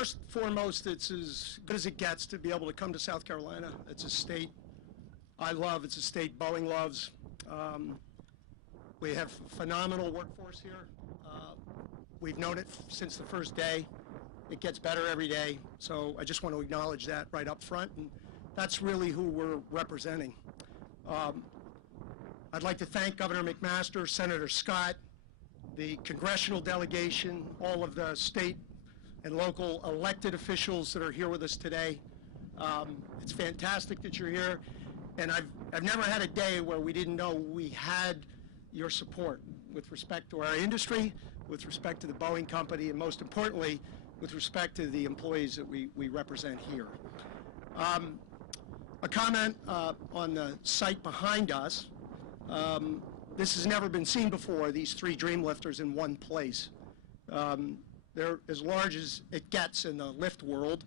First and foremost, it's as good as it gets to be able to come to South Carolina. It's a state I love. It's a state Boeing loves. We have a phenomenal workforce here. We've known it since the first day. It gets better every day. So I just want to acknowledge that right up front, and that's really who we're representing. I'd like to thank Governor McMaster, Senator Scott, the congressional delegation, all of the state and local elected officials that are here with us today. It's fantastic that you're here, and I've never had a day where we didn't know we had your support with respect to our industry, with respect to the Boeing company, and most importantly, with respect to the employees that we represent here. A comment on the site behind us. This has never been seen before, these three Dreamlifters in one place. They're as large as it gets in the lift world.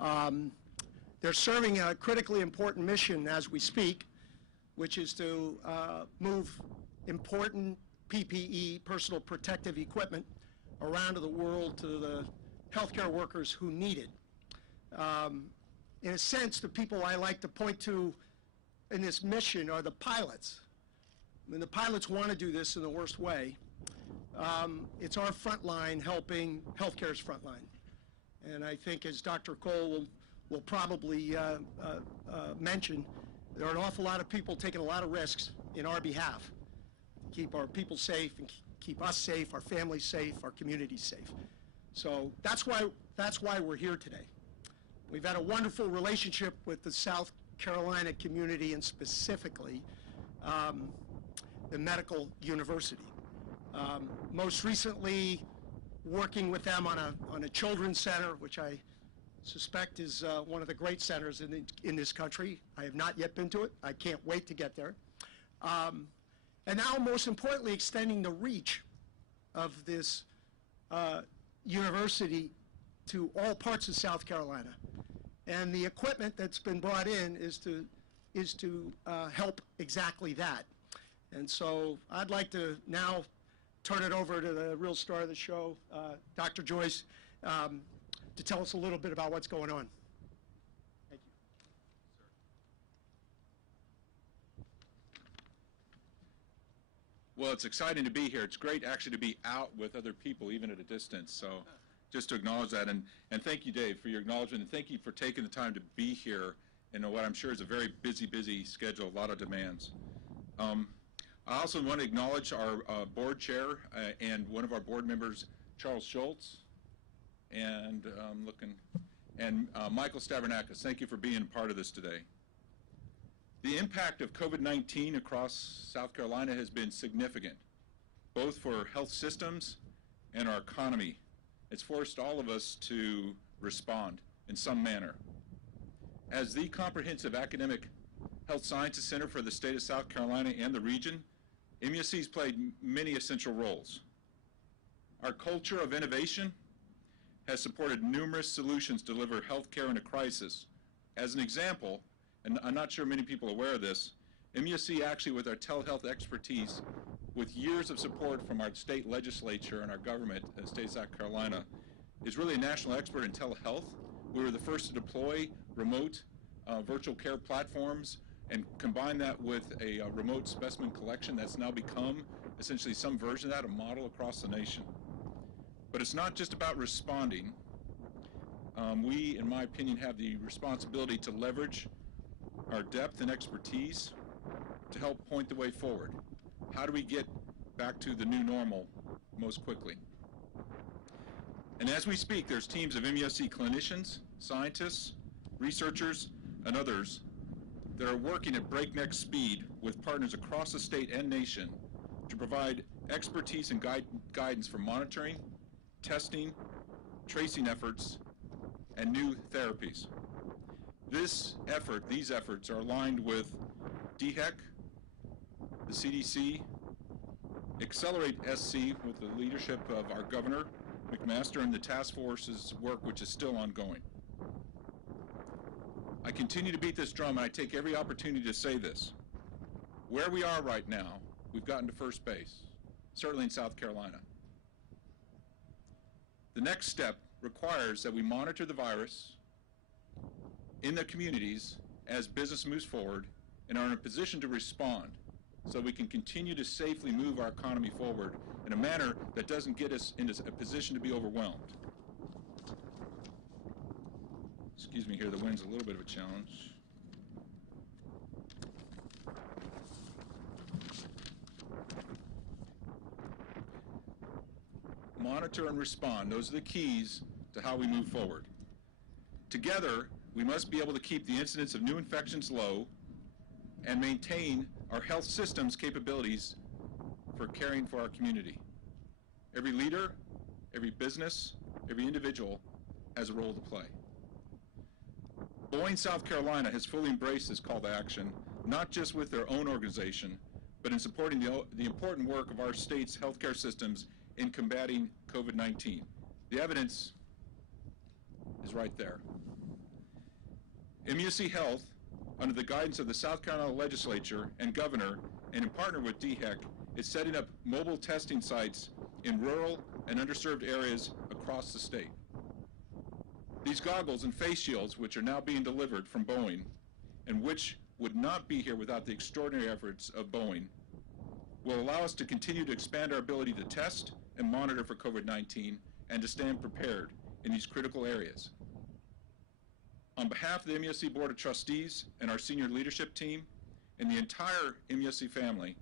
They're serving a critically important mission as we speak, which is to move important PPE, personal protective equipment, around to the world to the healthcare workers who need it. In a sense, the people I like to point to in this mission are the pilots. I mean, the pilots want to do this in the worst way. It's our front line helping healthcare's front line. And I think, as Dr. Cole will probably mention, there are an awful lot of people taking a lot of risks in our behalf to keep our people safe and keep us safe, our families safe, our communities safe. So that's why we're here today. We've had a wonderful relationship with the South Carolina community, and specifically the medical university. Most recently, working with them on a children's center, which I suspect is one of the great centers in this country. I have not yet been to it. I can't wait to get there. And now, most importantly, extending the reach of this university to all parts of South Carolina. And the equipment that's been brought in is to help exactly that. And so I'd like to now turn it over to the real star of the show, Dr. Joyce, to tell us a little bit about what's going on. Thank you. Well, it's exciting to be here. It's great actually to be out with other people, even at a distance. So just to acknowledge that, and thank you, Dave, for your acknowledgement, and thank you for taking the time to be here in what I'm sure is a very busy schedule, a lot of demands. I also want to acknowledge our board chair and one of our board members, Charles Schultz, and Michael Stavronakis. Thank you for being a part of this today. The impact of COVID-19 across South Carolina has been significant, both for health systems and our economy. It's forced all of us to respond in some manner. As the comprehensive academic health sciences center for the state of South Carolina and the region, MUSC has played many essential roles. Our culture of innovation has supported numerous solutions to deliver health care in a crisis. As an example, and I'm not sure many people are aware of this, MUSC actually, with our telehealth expertise, with years of support from our state legislature and our government in the state of South Carolina, is really a national expert in telehealth. We were the first to deploy remote virtual care platforms and combine that with a remote specimen collection that's now become essentially some version of that, a model across the nation. But it's not just about responding. We, in my opinion, have the responsibility to leverage our depth and expertise to help point the way forward. How do we get back to the new normal most quickly? And as we speak, there's teams of MUSC clinicians, scientists, researchers, and others that are working at breakneck speed with partners across the state and nation to provide expertise and guidance for monitoring, testing, tracing efforts, and new therapies. These efforts are aligned with DHEC, the CDC, Accelerate SC with the leadership of our Governor McMaster and the task force's work, which is still ongoing. I continue to beat this drum, and I take every opportunity to say this. Where we are right now, we've gotten to first base, certainly in South Carolina. The next step requires that we monitor the virus in the communities as business moves forward and are in a position to respond so we can continue to safely move our economy forward in a manner that doesn't get us into a position to be overwhelmed. Excuse me here, the wind's a little bit of a challenge. Monitor and respond. Those are the keys to how we move forward. Together, we must be able to keep the incidence of new infections low and maintain our health system's capabilities for caring for our community. Every leader, every business, every individual has a role to play. Boeing, South Carolina has fully embraced this call to action, not just with their own organization, but in supporting the important work of our state's healthcare systems in combating COVID-19. The evidence is right there. MUSC Health, under the guidance of the South Carolina legislature and governor, and in partner with DHEC, is setting up mobile testing sites in rural and underserved areas across the state. These goggles and face shields, which are now being delivered from Boeing, and which would not be here without the extraordinary efforts of Boeing, will allow us to continue to expand our ability to test and monitor for COVID-19 and to stand prepared in these critical areas. On behalf of the MUSC Board of Trustees and our senior leadership team and the entire MUSC family,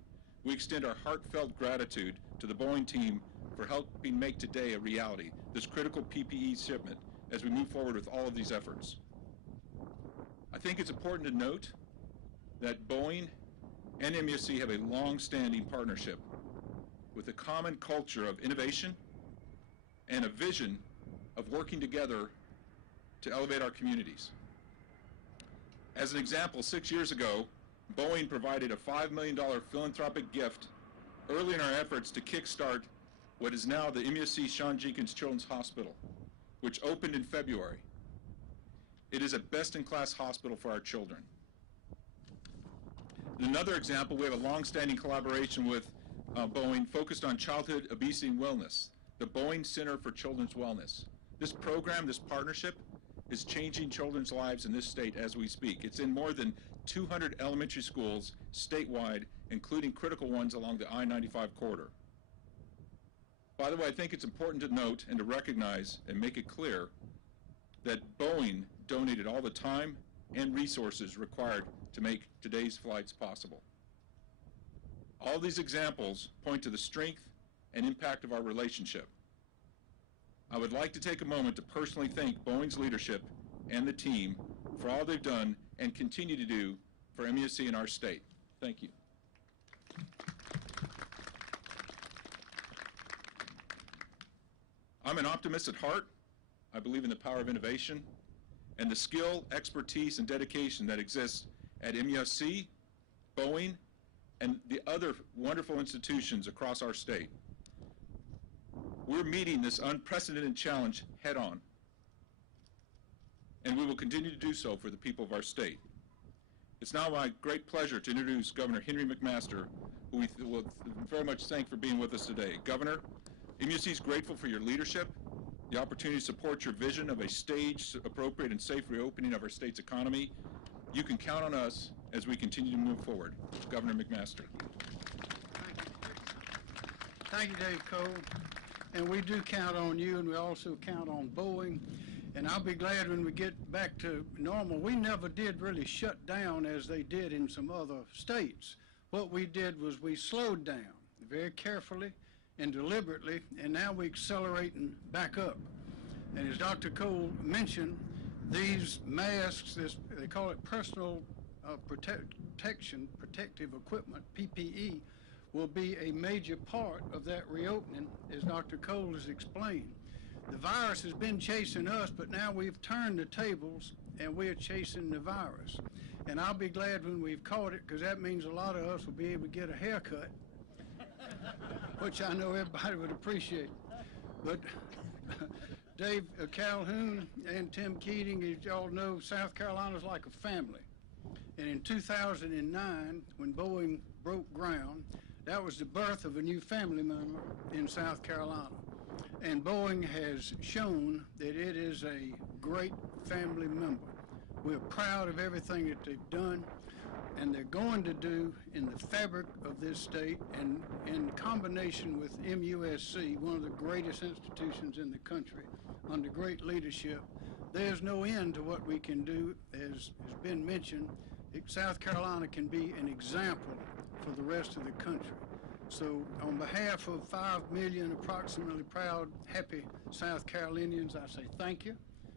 we extend our heartfelt gratitude to the Boeing team for helping make today a reality, this critical PPE shipment, as we move forward with all of these efforts. I think it's important to note that Boeing and MUSC have a long-standing partnership with a common culture of innovation and a vision of working together to elevate our communities. As an example, 6 years ago, Boeing provided a $5 million philanthropic gift early in our efforts to kickstart what is now the MUSC Sean Jenkins Children's Hospital, which opened in February. It is a best-in-class hospital for our children. Another example, we have a long-standing collaboration with Boeing focused on childhood obesity and wellness, the Boeing Center for Children's Wellness. This program, this partnership, is changing children's lives in this state as we speak. It's in more than 200 elementary schools statewide, including critical ones along the I-95 corridor. By the way, I think it's important to note and to recognize and make it clear that Boeing donated all the time and resources required to make today's flights possible. All these examples point to the strength and impact of our relationship. I would like to take a moment to personally thank Boeing's leadership and the team for all they've done and continue to do for MUSC in our state. Thank you. I'm an optimist at heart. I believe in the power of innovation and the skill, expertise, and dedication that exists at MUSC, Boeing, and the other wonderful institutions across our state. We're meeting this unprecedented challenge head on, and we will continue to do so for the people of our state. It's now my great pleasure to introduce Governor Henry McMaster, who we will very much thank for being with us today. Governor, MUSC is grateful for your leadership, the opportunity to support your vision of a staged, appropriate, and safe reopening of our state's economy. You can count on us as we continue to move forward. Governor McMaster. Thank you, Dave Cole. And we do count on you, and we also count on Boeing. And I'll be glad when we get back to normal. We never did really shut down as they did in some other states. What we did was we slowed down very carefully and deliberately, and now we're accelerating back up. And as Dr. Cole mentioned, these masks, they call it personal protective equipment, PPE, will be a major part of that reopening, as Dr. Cole has explained. The virus has been chasing us, but now we've turned the tables and we're chasing the virus. And I'll be glad when we've caught it, because that means a lot of us will be able to get a haircut, which I know everybody would appreciate. But Dave Calhoun and Tim Keating, as y'all know, South Carolina's like a family. And in 2009, when Boeing broke ground, that was the birth of a new family member in South Carolina. and Boeing has shown that it is a great family member. We're proud of everything that they've done, and they're going to do in the fabric of this state, and in combination with MUSC, one of the greatest institutions in the country, under great leadership. There's no end to what we can do. As has been mentioned, South Carolina can be an example for the rest of the country. So on behalf of 5 million approximately proud, happy South Carolinians, I say thank you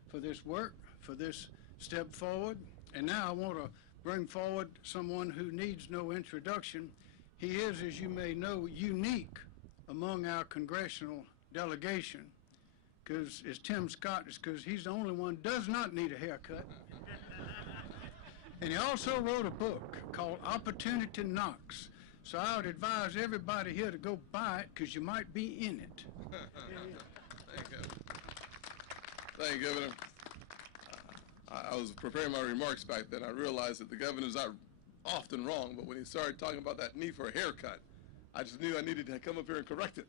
for this work, for this step forward. And now I want to bring forward someone who needs no introduction. He is, as you may know, unique among our congressional delegation, because, as Tim Scott is, because he's the only one who does not need a haircut. And he also wrote a book called Opportunity Knocks. So I would advise everybody here to go buy it, because you might be in it. Thank you. Thank you, Governor. I was preparing my remarks back then. I realized that the governor's not often wrong, but when he started talking about that need for a haircut, I just knew I needed to come up here and correct it.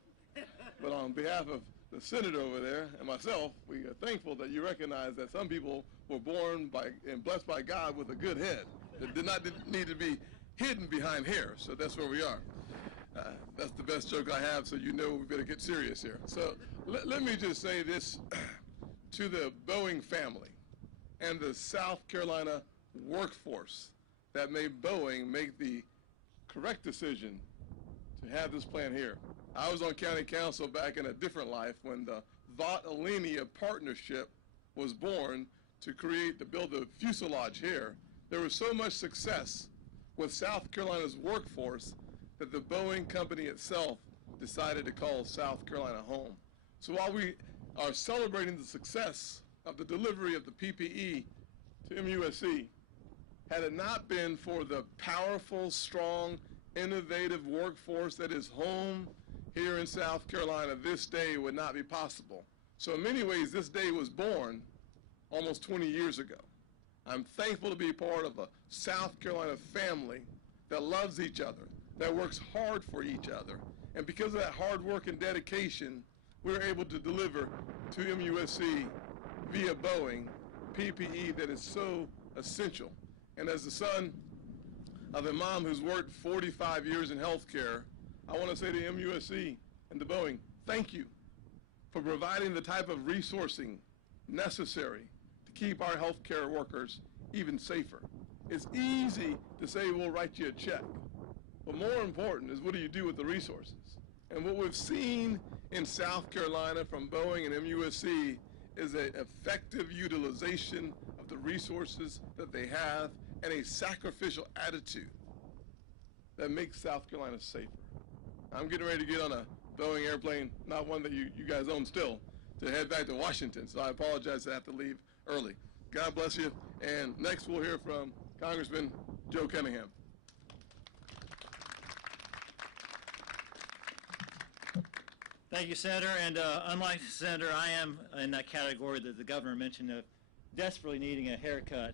But on behalf of the senator over there and myself, we are thankful that you recognize that some people were born by and blessed by God with a good head that did not need to be hidden behind hair. So that's where we are. That's the best joke I have, so you know we better get serious here. So let me just say this to the Boeing family and the South Carolina workforce that made Boeing make the correct decision to have this plant here. I was on county council back in a different life when the Vought-Alenia partnership was born to build the fuselage here. There was so much success with South Carolina's workforce that the Boeing company itself decided to call South Carolina home. So while we are celebrating the success of the delivery of the PPE to MUSC, had it not been for the powerful, strong, innovative workforce that is home here in South Carolina, this day would not be possible. So in many ways, this day was born almost 20 years ago. I'm thankful to be part of a South Carolina family that loves each other, that works hard for each other. And because of that hard work and dedication, we're able to deliver to MUSC via Boeing PPE that is so essential. And as the son of a mom who's worked 45 years in healthcare, I want to say to MUSC and to Boeing, thank you for providing the type of resourcing necessary to keep our healthcare workers even safer. It's easy to say we'll write you a check, but more important is what do you do with the resources? And what we've seen in South Carolina from Boeing and MUSC is an effective utilization of the resources that they have and a sacrificial attitude that makes South Carolina safer. I'm getting ready to get on a Boeing airplane, not one that you guys own still, to head back to Washington. So I apologize I have to leave early. God bless you. And next we'll hear from Congressman Joe Cunningham. Thank you, Senator. And unlike the Senator, I am in that category that the governor mentioned of desperately needing a haircut.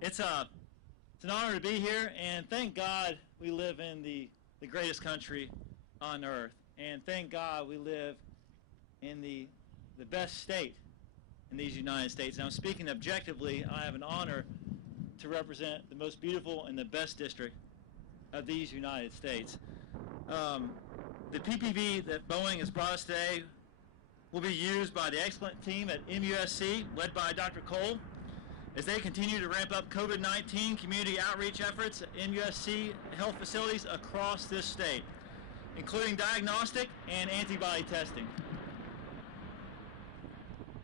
It's an honor to be here, and thank God we live in the greatest country on earth. And thank God we live in the best state in these United States. And I'm speaking objectively. I have an honor to represent the most beautiful and the best district of these United States. The PPE that Boeing has brought us today will be used by the excellent team at MUSC, led by Dr. Cole, as they continue to ramp up COVID-19 community outreach efforts at MUSC health facilities across this state, including diagnostic and antibody testing.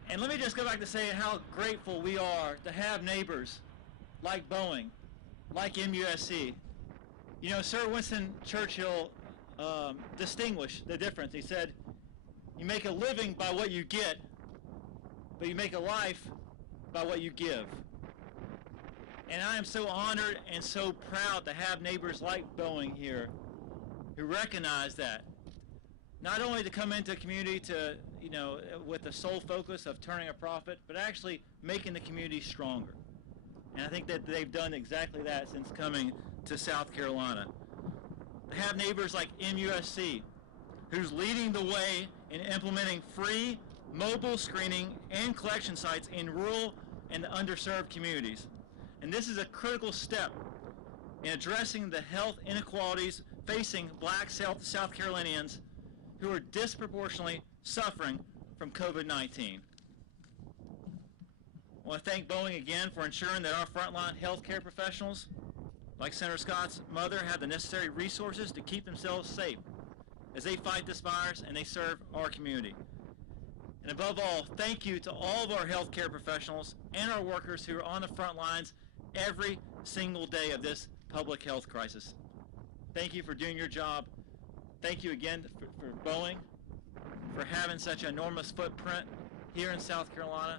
And let me just go back to saying how grateful we are to have neighbors like Boeing, like MUSC. You know, Sir Winston Churchill distinguished the difference. He said, you make a living by what you get, but you make a life by what you give. And I am so honored and so proud to have neighbors like Boeing here who recognize that. Not only to come into a community to, you know, with the sole focus of turning a profit, but actually making the community stronger. And I think that they've done exactly that since coming to South Carolina. To have neighbors like MUSC, who's leading the way in implementing free mobile screening and collection sites in rural and underserved communities. And this is a critical step in addressing the health inequalities facing black South Carolinians who are disproportionately suffering from COVID-19. I want to thank Boeing again for ensuring that our frontline healthcare professionals, like Senator Scott's mother, have the necessary resources to keep themselves safe as they fight this virus and they serve our community. And above all, thank you to all of our healthcare professionals and our workers who are on the front lines every single day of this public health crisis. Thank you for doing your job. Thank you again for Boeing for having such an enormous footprint here in South Carolina.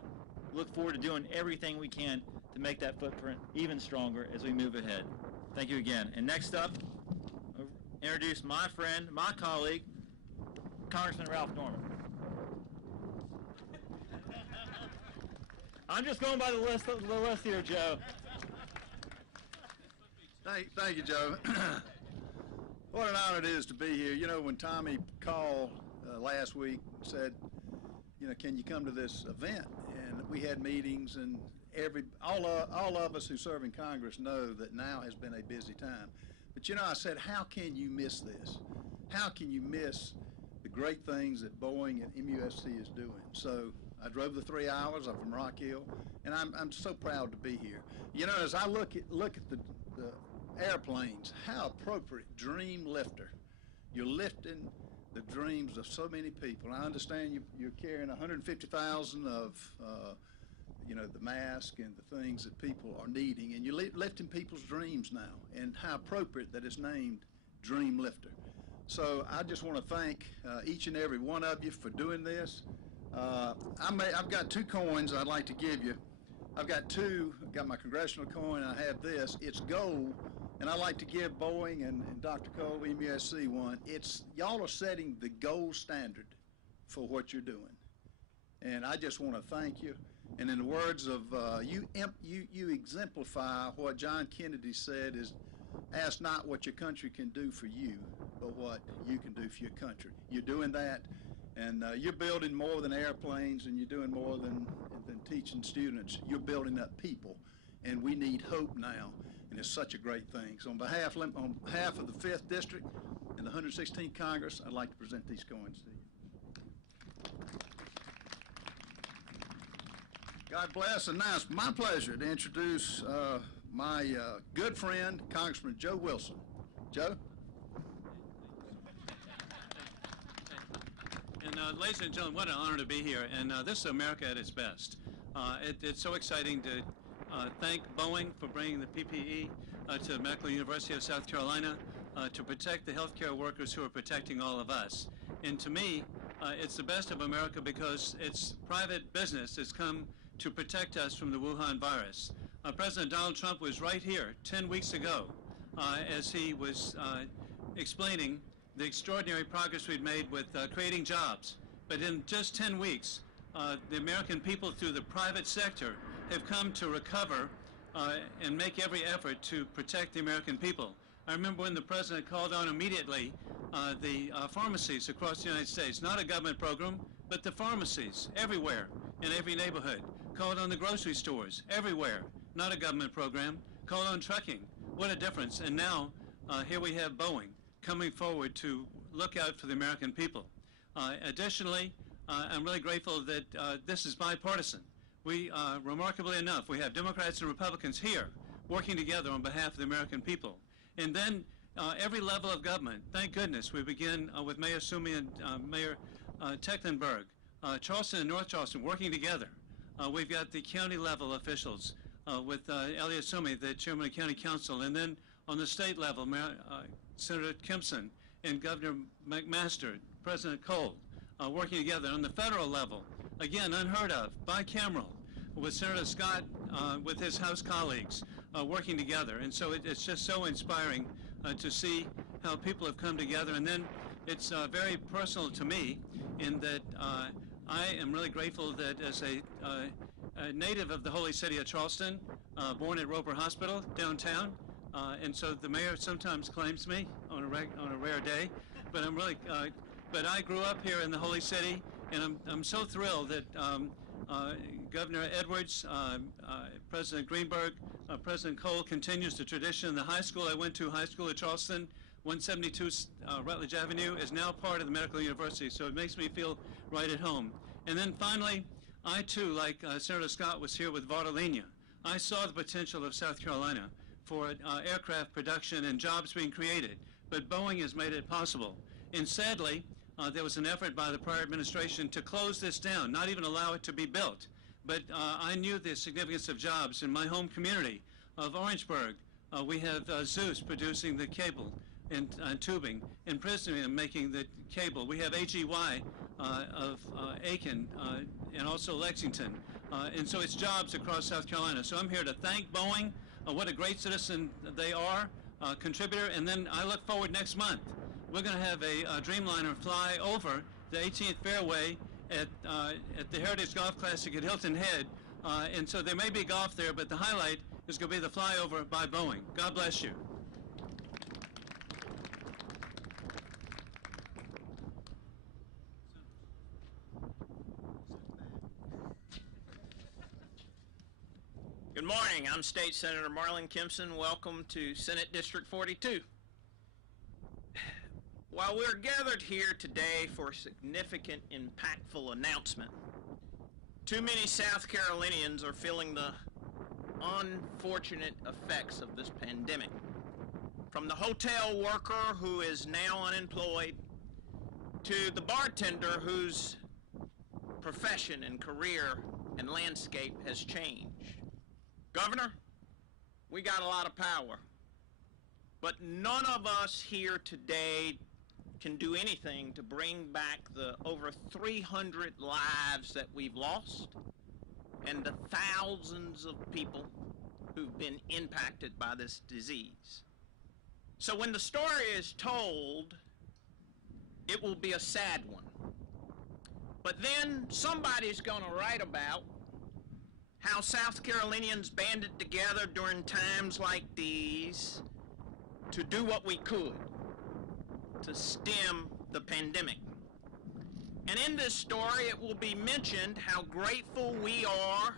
Look forward to doing everything we can to make that footprint even stronger as we move ahead. Thank you again. And next up, I'll introduce my friend, my colleague, Congressman Ralph Norman. I'm just going by the list here, Joe. Thank you, Joe. What an honor it is to be here. You know, when Tommy called last week, said, you know, can you come to this event? And we had meetings, and all of us who serve in Congress know that now has been a busy time. But you know, I said, how can you miss this? How can you miss the great things that Boeing and MUSC is doing? So I drove the 3 hours. I'm from Rock Hill, and I'm so proud to be here. You know, as I look at the airplanes, how appropriate, Dream Lifter. You're lifting the dreams of so many people. I understand you're carrying 150,000 of, you know, the mask and the things that people are needing, and you're lifting people's dreams now, and how appropriate that it's named Dream Lifter. So I just want to thank each and every one of you for doing this. I've got 2 coins I'd like to give you. I've got my congressional coin, I have this. It's gold, and I'd like to give Boeing and Dr. Cole, MUSC one. Y'all are setting the gold standard for what you're doing. And I just want to thank you. And in the words of, you exemplify what John Kennedy said is, ask not what your country can do for you, but what you can do for your country. You're doing that, and you're building more than airplanes, and you're doing more than teaching students. You're building up people, and we need hope now, and it's such a great thing. So on behalf of the 5th District and the 116th Congress, I'd like to present these coins to you. God bless, and now it's my pleasure to introduce my good friend, Congressman Joe Wilson. Joe? And ladies and gentlemen, what an honor to be here, and this is America at its best. It's so exciting to thank Boeing for bringing the PPE to the Medical University of South Carolina to protect the healthcare workers who are protecting all of us. And to me, it's the best of America because it's private business that's come to protect us from the Wuhan virus. President Donald Trump was right here 10 weeks ago as he was explaining the extraordinary progress we've made with creating jobs. But in just 10 weeks, the American people through the private sector have come to recover and make every effort to protect the American people. I remember when the president called on immediately the pharmacies across the United States, not a government program, but the pharmacies everywhere in every neighborhood. Called on the grocery stores everywhere, not a government program. Called on trucking. What a difference. And now here we have Boeing coming forward to look out for the American people. Additionally, I'm really grateful that this is bipartisan. We, remarkably enough, we have Democrats and Republicans here working together on behalf of the American people. And then every level of government, thank goodness, we begin with Mayor Sumi and Mayor Tecklenburg, Charleston and North Charleston working together. We've got the county level officials with Elliot Sumi, the chairman of county council, and then on the state level, Senator Kempson and Governor McMaster, President Cole, working together. On the federal level, again, unheard of, bicameral, with Senator Scott with his House colleagues working together. And so it's just so inspiring to see how people have come together. And then it's very personal to me in that I am really grateful that as a native of the holy city of Charleston, born at Roper Hospital downtown, and so the mayor sometimes claims me on a rare day, but I'm really but I grew up here in the Holy City, and I'm so thrilled that Governor Edwards, President Greenberg, President Cole continues the tradition. The high school I went to, high school at Charleston, 172 Rutledge Avenue, is now part of the Medical University, so it makes me feel right at home. And then finally, I too, like Senator Scott was here with Vartalinia, I saw the potential of South Carolina for aircraft production and jobs being created, but Boeing has made it possible. And sadly, there was an effort by the prior administration to close this down, not even allow it to be built. But I knew the significance of jobs in my home community of Orangeburg. We have Zeus producing the cable and tubing, and Princeton making the cable. We have AGY of Aiken and also Lexington. And so it's jobs across South Carolina. So I'm here to thank Boeing. What a great citizen they are, contributor. And then I look forward next month. We're going to have a Dreamliner fly over the 18th fairway at the Heritage Golf Classic at Hilton Head. And so there may be golf there, but the highlight is going to be the flyover by Boeing. God bless you. Good morning. I'm State Senator Marlin Kempson. Welcome to Senate District 42. While we're gathered here today for a significant, impactful announcement, too many South Carolinians are feeling the unfortunate effects of this pandemic. From the hotel worker who is now unemployed to the bartender whose profession and career and landscape has changed. Governor, we got a lot of power, but none of us here today can do anything to bring back the over 300 lives that we've lost and the thousands of people who've been impacted by this disease. So when the story is told, it will be a sad one. But then somebody's going to write about how South Carolinians banded together during times like these to do what we could to stem the pandemic. And in this story, it will be mentioned how grateful we are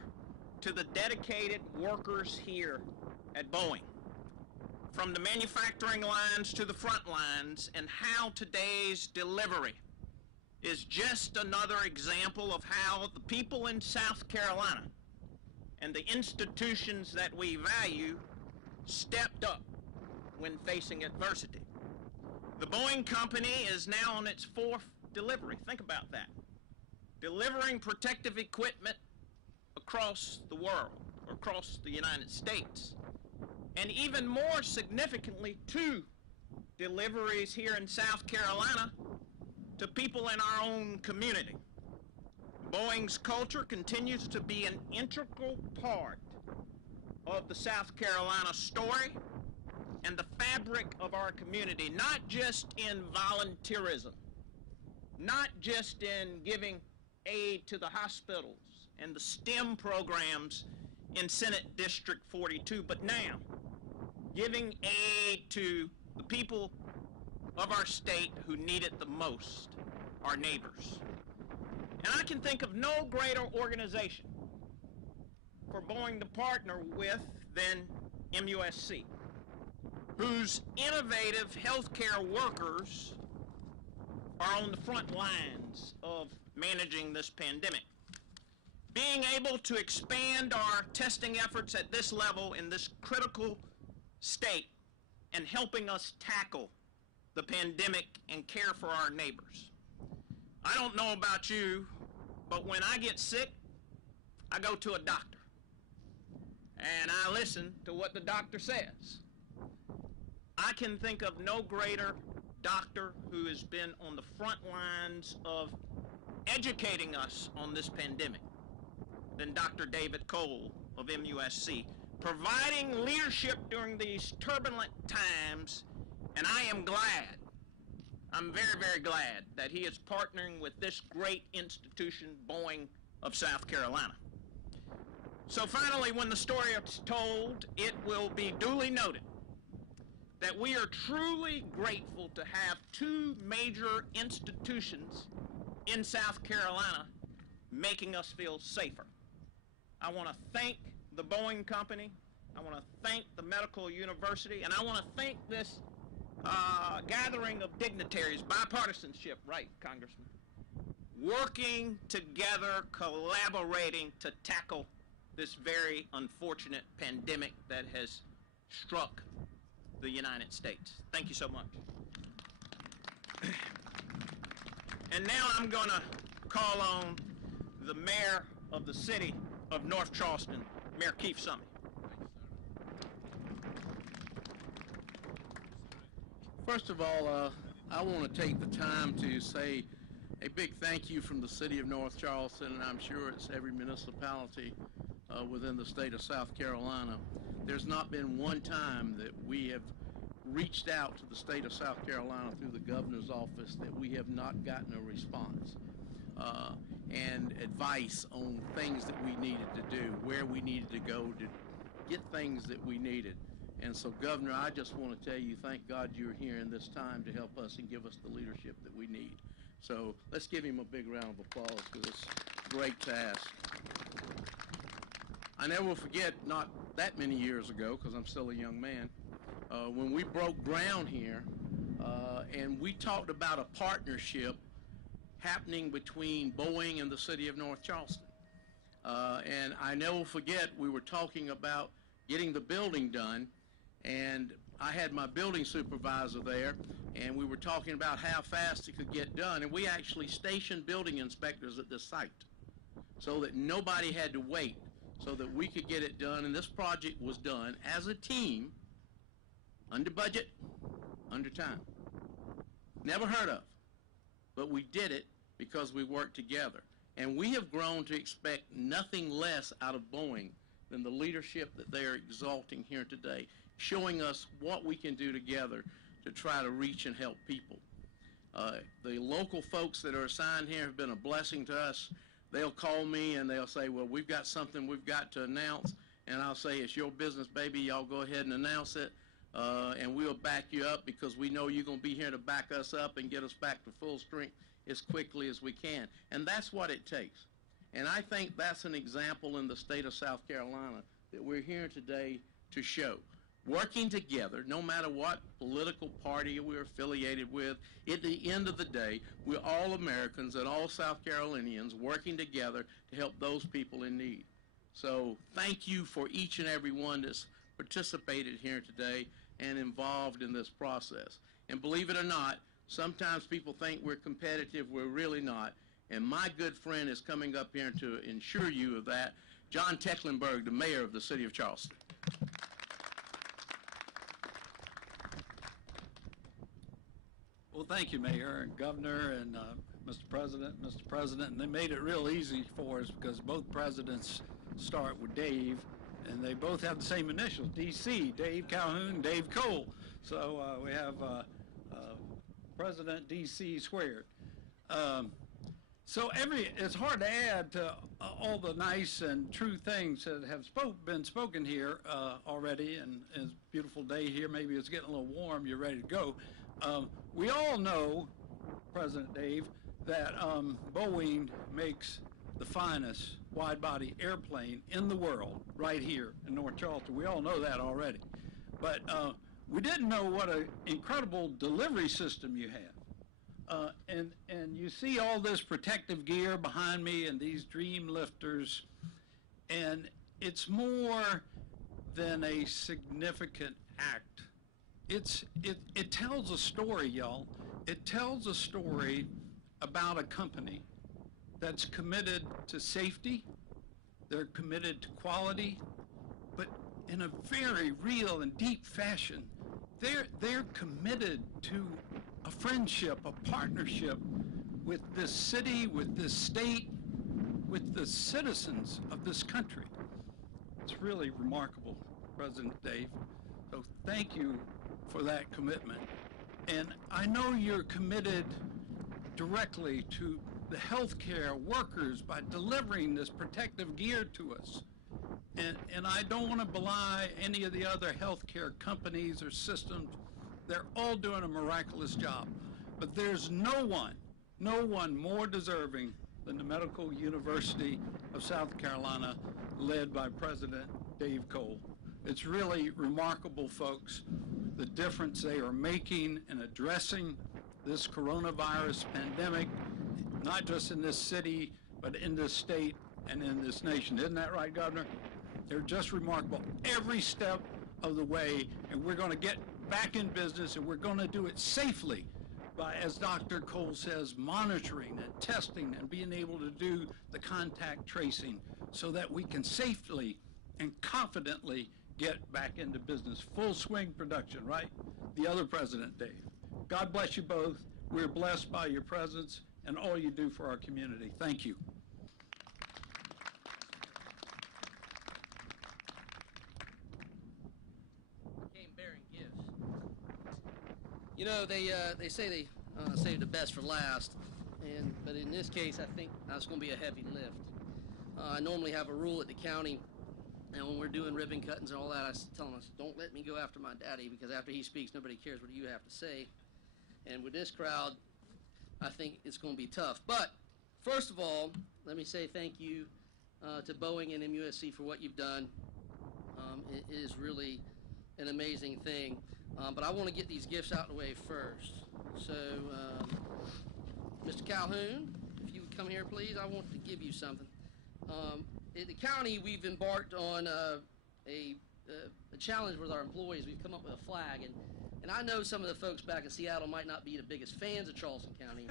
to the dedicated workers here at Boeing, from the manufacturing lines to the front lines, and how today's delivery is just another example of how the people in South Carolina and the institutions that we value stepped up when facing adversity. The Boeing company is now on its 4th delivery. Think about that. Delivering protective equipment across the world, or across the United States. And even more significantly, 2 deliveries here in South Carolina to people in our own community. Boeing's culture continues to be an integral part of the South Carolina story and the fabric of our community, not just in volunteerism, not just in giving aid to the hospitals and the STEM programs in Senate District 42, but now giving aid to the people of our state who need it the most, our neighbors. And I can think of no greater organization for Boeing to partner with than MUSC, whose innovative healthcare workers are on the front lines of managing this pandemic. Being able to expand our testing efforts at this level in this critical state and helping us tackle the pandemic and care for our neighbors. I don't know about you, but when I get sick, I go to a doctor. And I listen to what the doctor says. I can think of no greater doctor who has been on the front lines of educating us on this pandemic than Dr. David Cole of MUSC, providing leadership during these turbulent times, and I am glad, I'm very, very glad that he is partnering with this great institution, Boeing of South Carolina. So finally, when the story is told, it will be duly noted that we are truly grateful to have two major institutions in South Carolina making us feel safer. I want to thank the Boeing company, I want to thank the medical university, and I want to thank this gathering of dignitaries, bipartisanship, right, Congressman, working together, collaborating to tackle this very unfortunate pandemic that has struck the United States. Thank you so much. And now I'm going to call on the mayor of the city of North Charleston, Mayor Keith Summey. First of all, I want to take the time to say a big thank you from the city of North Charleston, and I'm sure it's every municipality within the state of South Carolina. There's not been one time that we have reached out to the state of South Carolina through the governor's office that we have not gotten a response and advice on things that we needed to do, where we needed to go to get things that we needed. And so, Governor, I just want to tell you, thank God you're here in this time to help us and give us the leadership that we need. So let's give him a big round of applause for this great task. I never will forget, not that many years ago, because I'm still a young man, when we broke ground here and we talked about a partnership happening between Boeing and the city of North Charleston. And I never will forget, we were talking about getting the building done, and I had my building supervisor there, and we were talking about how fast it could get done, and we actually stationed building inspectors at this site so that nobody had to wait, so that we could get it done. And this project was done as a team, under budget, under time. Never heard of, but we did it because we worked together. And we have grown to expect nothing less out of Boeing than the leadership that they are exalting here today, showing us what we can do together to try to reach and help people. The local folks that are assigned here have been a blessing to us. They'll call me and they'll say, well, we've got something we've got to announce, and I'll say, it's your business, baby, y'all go ahead and announce it, and we'll back you up because we know you're going to be here to back us up and get us back to full strength as quickly as we can. And that's what it takes. And I think that's an example in the state of South Carolina that we're here today to show. Working together, no matter what political party we're affiliated with, at the end of the day, we're all Americans and all South Carolinians working together to help those people in need. So thank you for each and every one that's participated here today and involved in this process. And believe it or not, sometimes people think we're competitive. We're really not. And my good friend is coming up here to ensure you of that, John Tecklenburg, the mayor of the city of Charleston. Well, thank you, Mayor and Governor and Mr. President. And they made it real easy for us because both presidents start with Dave, and they both have the same initials, DC, Dave Calhoun, Dave Cole. So we have President DC squared. So it's hard to add to all the nice and true things that have been spoken here already, and it's a beautiful day here. Maybe it's getting a little warm. You're ready to go. We all know, President Dave, that Boeing makes the finest wide-body airplane in the world right here in North Charleston. We all know that already. But we didn't know what an incredible delivery system you have. And you see all this protective gear behind me and these dream lifters, and it's more than a significant act. It tells a story, y'all. It tells a story about a company that's committed to safety, they're committed to quality, but in a very real and deep fashion, they're committed to a friendship, a partnership with this city, with this state, with the citizens of this country. It's really remarkable, President Dave. So thank you for that commitment. And I know you're committed directly to the healthcare workers by delivering this protective gear to us. And I don't want to belie any of the other healthcare companies or systems, They're all doing a miraculous job. But there's no one more deserving than the Medical University of South Carolina, led by President Dave Cole. It's really remarkable, folks, the difference they are making in addressing this coronavirus pandemic, not just in this city, but in this state and in this nation. Isn't that right, Governor? They're just remarkable every step of the way, and we're going to get back in business, and we're going to do it safely by, as Dr. Cole says, monitoring and testing and being able to do the contact tracing so that we can safely and confidently get back into business. Full swing production, right? The other president, Dave. God bless you both. We're blessed by your presence and all you do for our community. Thank you. Came bearing gifts. You know, they say they save the best for last, but in this case, I think it's going to be a heavy lift. I normally have a rule at the county, and when we're doing ribbon cuttings and all that, I tell them, don't let me go after my daddy, because after he speaks, nobody cares what you have to say. And with this crowd, I think it's going to be tough. But first of all, let me say thank you to Boeing and MUSC for what you've done. It is really an amazing thing. But I want to get these gifts out of the way first. So, Mr. Calhoun, if you would come here, please, I want to give you something. In the county, we've embarked on a challenge with our employees. We've come up with a flag, and I know some of the folks back in Seattle might not be the biggest fans of Charleston County,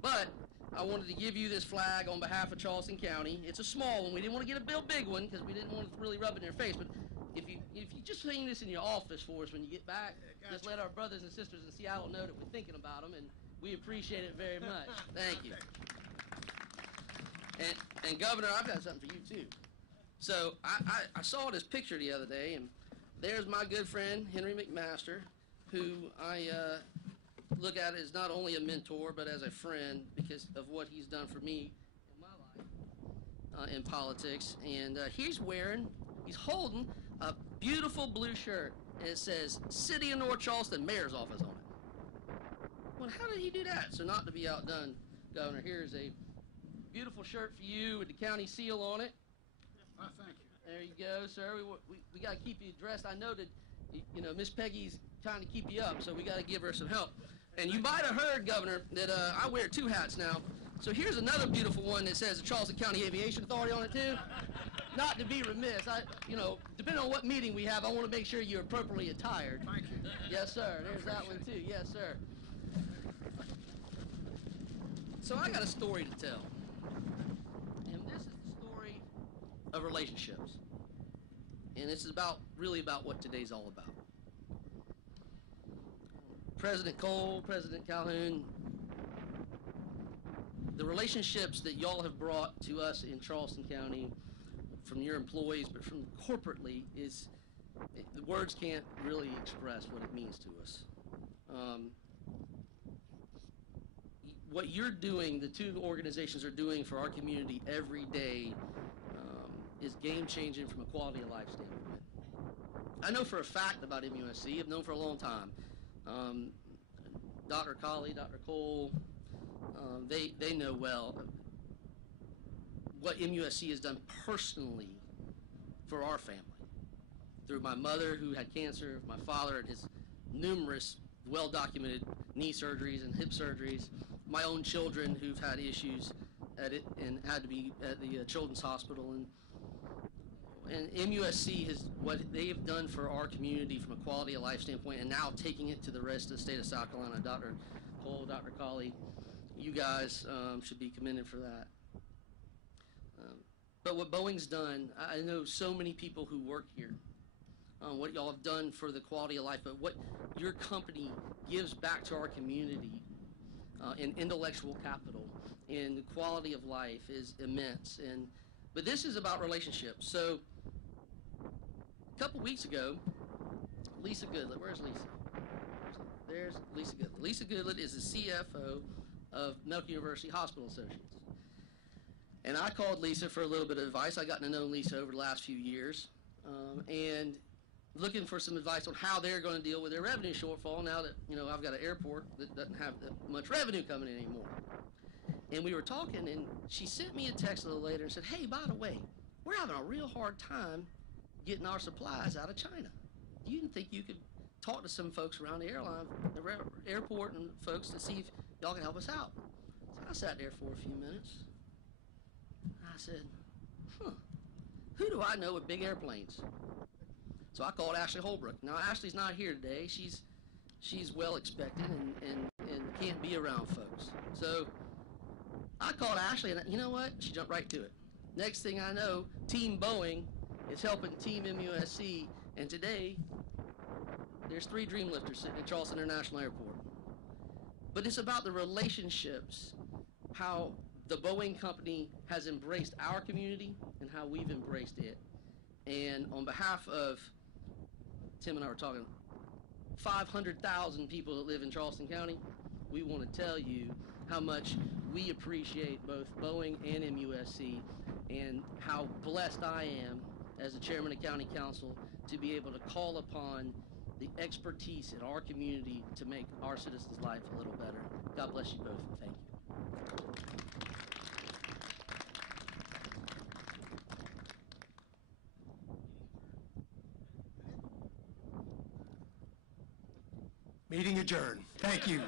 but I wanted to give you this flag on behalf of Charleston County. It's a small one. We didn't want to get a real big one because we didn't want to really rub it in your face, but if you just hang this in your office for us when you get back, just let our brothers and sisters in Seattle know that we're thinking about them, and we appreciate it very much. Thank you. And Governor, I've got something for you too. So I saw this picture the other day, and there's my good friend Henry McMaster, who I look at as not only a mentor but as a friend because of what he's done for me in my life in politics. And he's holding a beautiful blue shirt. It says City of North Charleston Mayor's Office on it. Well, how did he do that? So not to be outdone, Governor, here's a beautiful shirt for you with the county seal on it. Oh, thank you. There you go, sir. We got to keep you dressed. I know that, you know, Miss Peggy's trying to keep you up, so we got to give her some help. And you might have heard, Governor, that I wear two hats now. So here's another beautiful one that says the Charleston County Aviation Authority on it too. Not to be remiss, you know, depending on what meeting we have, I want to make sure you're appropriately attired. Thank you. Yes, sir. There's that one too. Yes, sir. So I got a story to tell. And this is the story of relationships. And this is really about what today's all about. President Cole, President Calhoun, the relationships that y'all have brought to us in Charleston County from your employees, but from corporately, the words can't really express what it means to us. What you're doing, the two organizations are doing for our community every day is game-changing from a quality of life standpoint. I know for a fact about MUSC. I've known for a long time. Dr. Colley, Dr. Cole, they know well what MUSC has done personally for our family. Through my mother who had cancer, my father and his numerous well-documented knee surgeries and hip surgeries, my own children who've had issues at it and had to be at the Children's Hospital, and MUSC has what they have done for our community from a quality of life standpoint, and now taking it to the rest of the state of South Carolina. Dr. Cole, Dr. Colley, you guys should be commended for that. But what Boeing's done, I know so many people who work here, what y'all have done for the quality of life, but what your company gives back to our community in intellectual capital and the quality of life is immense. But this is about relationships. So a couple weeks ago, Lisa Goodlett, where's Lisa? There's Lisa Goodlett. Lisa Goodlett is the CFO of Medical University Hospital Associates. And I called Lisa for a little bit of advice. I gotten to know Lisa over the last few years. And looking for some advice on how they're going to deal with their revenue shortfall now that, I've got an airport that doesn't have that much revenue coming in anymore. And we were talking, and she sent me a text a little later and said, hey, by the way, we're having a real hard time getting our supplies out of China. Do you think you could talk to some folks around the airport and folks to see if y'all can help us out? So I sat there for a few minutes. I said, who do I know with big airplanes? So I called Ashley Holbrook. Now, Ashley's not here today. She's well expected and can't be around folks. So I called Ashley, and you know what? She jumped right to it. Next thing I know, Team Boeing is helping Team MUSC, and today there's 3 Dreamlifters sitting at Charleston International Airport. But it's about the relationships, how the Boeing company has embraced our community and how we've embraced it. And on behalf of, Tim and I were talking, 500,000 people that live in Charleston County, we want to tell you how much we appreciate both Boeing and MUSC and how blessed I am as the chairman of county council to be able to call upon the expertise in our community to make our citizens' life a little better. God bless you both, and thank you. Meeting adjourned. Thank you.